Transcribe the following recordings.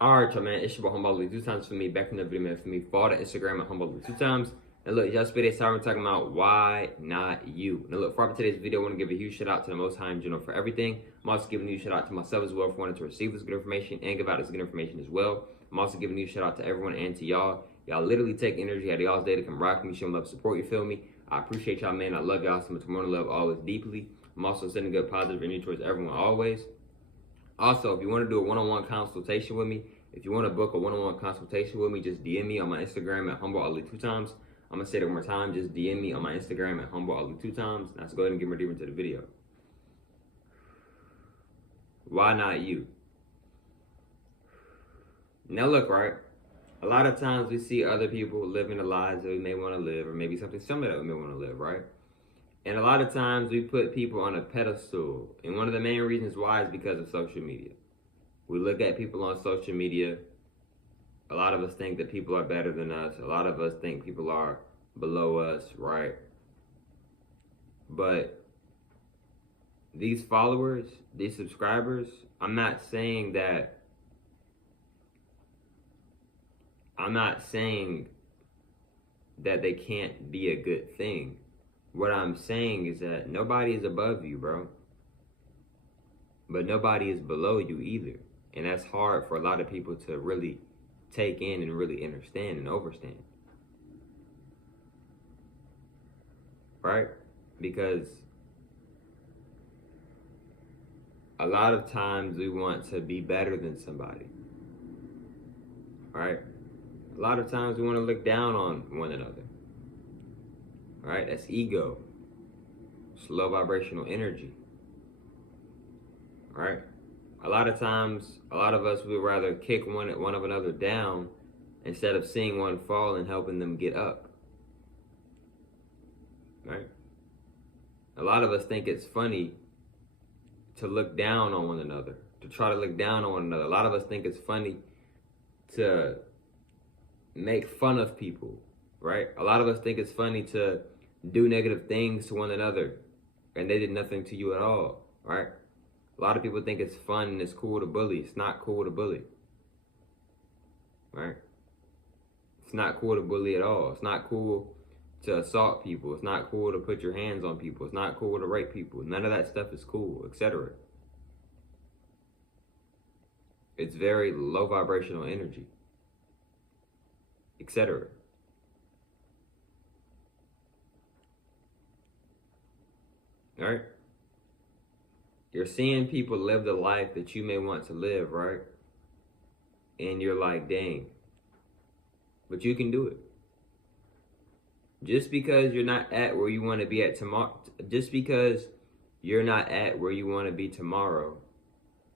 Alright, y'all, man. It's your boy Humble 2 times for me. Back in the video, man. For me, follow the Instagram at Humble 2 times. And look, y'all, today's time we're talking about why not you. Now, look, for today's video, I want to give a huge shout out to the Most High in general for everything. I'm also giving a huge shout out to myself as well for wanting to receive this good information and give out this good information as well. I'm also giving a huge shout out to everyone and to y'all. Y'all literally take energy out of y'all's day to come rock me, show love, support. You feel me? I appreciate y'all, man. I love y'all so much. More love always deeply. I'm also sending good positive energy towards everyone always. Also, if you want to do a one-on-one consultation with me, if you want to book a one-on-one consultation with me, just DM me on my Instagram at HumbleAli2times. I'm going to say it one more time. Just DM me on my Instagram at HumbleAli2times. Now, let's go ahead and get more deeper into the video. Why not you? Now, look, right? A lot of times we see other people living the lives that we may want to live, or maybe something similar that we may want to live, right? And a lot of times we put people on a pedestal. And one of the main reasons why is because of social media. We look at people on social media. A lot of us think that people are better than us. A lot of us think people are below us, right? But these followers, these subscribers, I'm not saying that they can't be a good thing. What I'm saying is that nobody is above you, bro. But nobody is below you either. And that's hard for a lot of people to really take in and really understand and overstand. Right? Because a lot of times we want to be better than somebody. Right? A lot of times we want to look down on one another. Right? That's ego. It's low vibrational energy. Right? A lot of times, a lot of us would rather kick one of another down instead of seeing one fall and helping them get up. Right? A lot of us think it's funny to look down on one another, to try to look down on one another. A lot of us think it's funny to make fun of people, right? A lot of us think it's funny to do negative things to one another and they did nothing to you at all, right? A lot of people think it's fun and it's cool to bully. It's not cool to bully, right? It's not cool to bully at all. It's not cool to assault people. It's not cool to put your hands on people. It's not cool to rape people. None of that stuff is cool, etc. It's very low vibrational energy, etc. All right? You're seeing people live the life that you may want to live, right? And you're like, dang. But you can do it. Just because you're not at where you want to be at tomorrow, just because you're not at where you want to be tomorrow.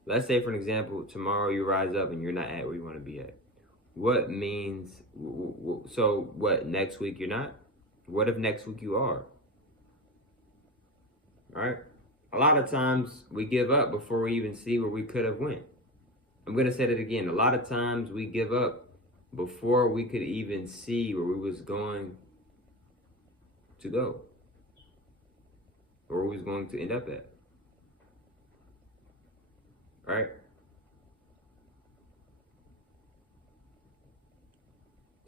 Let's say, for an example, tomorrow you rise up and you're not at where you want to be at. What means, so what, next week you're not? What if next week you are? All right? A lot of times we give up before we even see where we could have went. I'm going to say that again. A lot of times we give up before we could even see where we was going to go. Or where we was going to end up at. Right?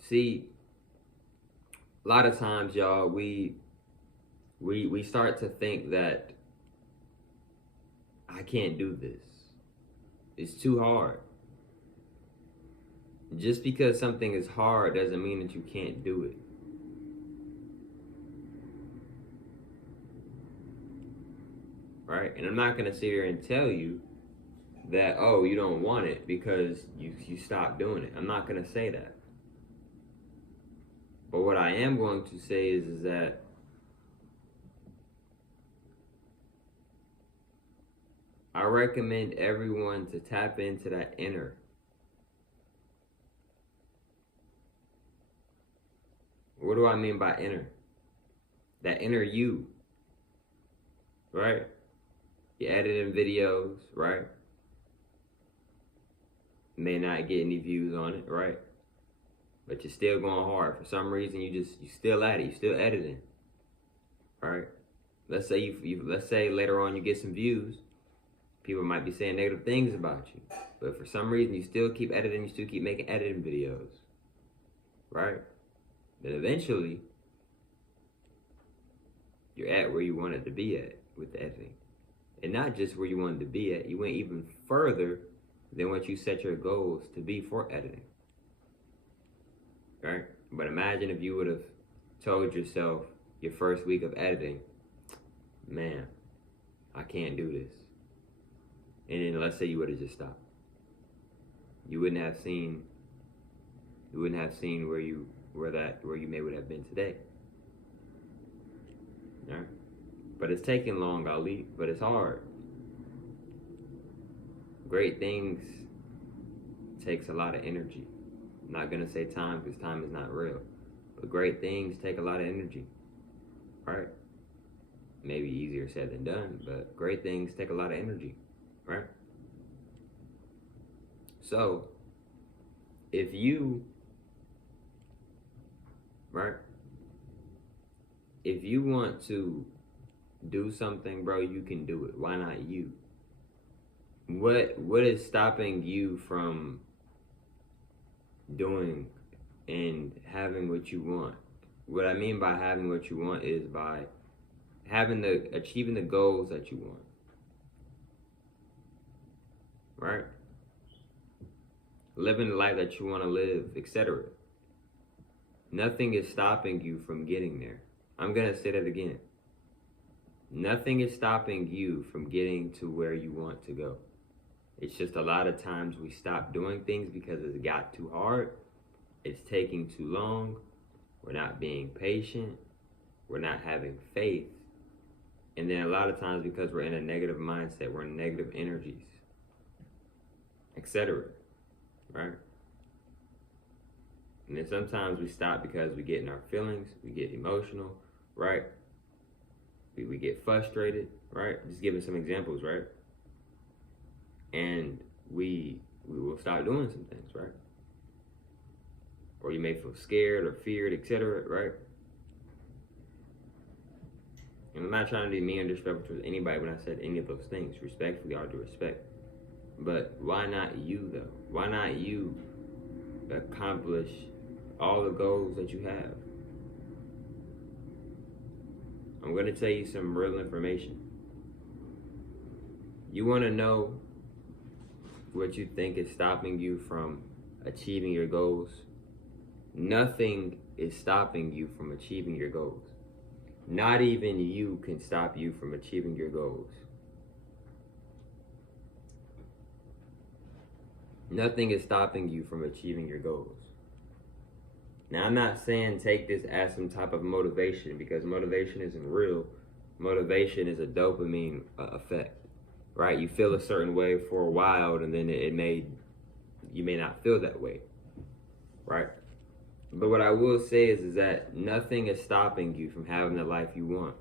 See, a lot of times, y'all, we start to think that I can't do this. It's too hard. Just because something is hard doesn't mean that you can't do it. Right? And I'm not going to sit here and tell you that, oh, you don't want it because you stopped doing it. I'm not going to say that. But what I am going to say is that I recommend everyone to tap into that inner. What do I mean by inner? That inner you, right? You're editing videos, right? May not get any views on it, right? But you're still going hard. For some reason, you still at it. You're still editing, right? Let's say let's say later on you get some views. People might be saying negative things about you. But for some reason, you still keep editing, you still keep making editing videos, right? Then eventually, you're at where you wanted to be at with the editing. And not just where you wanted to be at, you went even further than what you set your goals to be for editing, right? But imagine if you would have told yourself your first week of editing, man, I can't do this. And then let's say you would have just stopped. You wouldn't have seen where you may would have been today. All right? But it's taking long, Ali, but it's hard. Great things takes a lot of energy. I'm not gonna say time because time is not real. But great things take a lot of energy. Right? Maybe easier said than done, but great things take a lot of energy. Right? So if you want to do something, bro, you can do it. Why not you? What is stopping you from doing and having what you want? What I mean by having what you want is by achieving the goals that you want. Right? Living the life that you want to live, etc. Nothing is stopping you from getting there. I'm going to say that again. Nothing is stopping you from getting to where you want to go. It's just a lot of times we stop doing things because it got too hard. It's taking too long. We're not being patient. We're not having faith. And then a lot of times because we're in a negative mindset, we're in negative energies, etc. Right? And then sometimes we stop because we get in our feelings, we get emotional, right? We get frustrated, right? Just giving some examples, right? And we will stop doing some things, right? Or you may feel scared or feared, etc., right? And I'm not trying to be mean or disrespectful towards anybody when I said any of those things. Respectfully, all due respect. But why not you, though? Why not you accomplish all the goals that you have? I'm going to tell you some real information. You want to know what you think is stopping you from achieving your goals? Nothing is stopping you from achieving your goals. Not even you can stop you from achieving your goals. Nothing is stopping you from achieving your goals. Now, I'm not saying take this as some type of motivation, because motivation isn't real. Motivation is a dopamine effect, right? You feel a certain way for a while, and then you may not feel that way, right? But what I will say is that nothing is stopping you from having the life you want.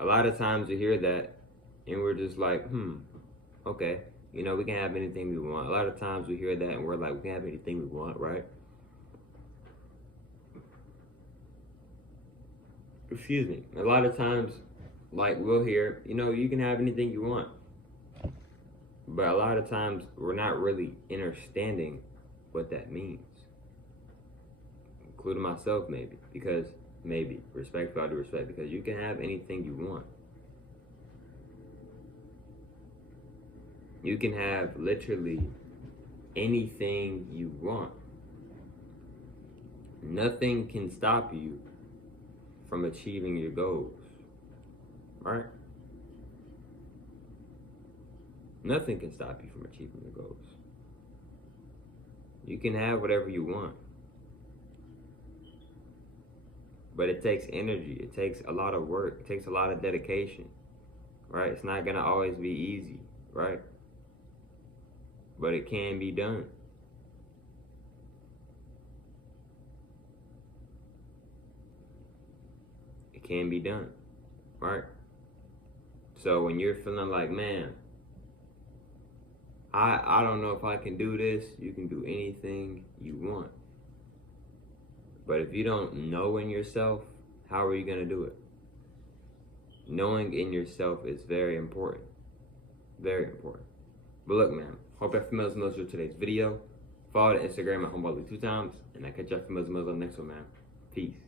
A lot of times we hear that, and we're just like, okay. You know, we can have anything we want. A lot of times we hear that and we're like, we can have anything we want, right? Excuse me. A lot of times, like, we'll hear, you know, you can have anything you want. But a lot of times we're not really understanding what that means. Including myself, maybe. Because, respectful, I do respect, because you can have anything you want. You can have literally anything you want. Nothing can stop you from achieving your goals, right? Nothing can stop you from achieving your goals. You can have whatever you want. But it takes energy. It takes a lot of work. It takes a lot of dedication, right? It's not going to always be easy, right? But it can be done. It can be done, right? So when you're feeling like, man, I don't know if I can do this, you can do anything you want. But if you don't know in yourself, how are you going to do it? Knowing in yourself is very important. Very important. But look, man, hope y'all females and males with today's video. Follow the Instagram at Humble2Times, and I catch y'all females and males on the next one, man. Peace.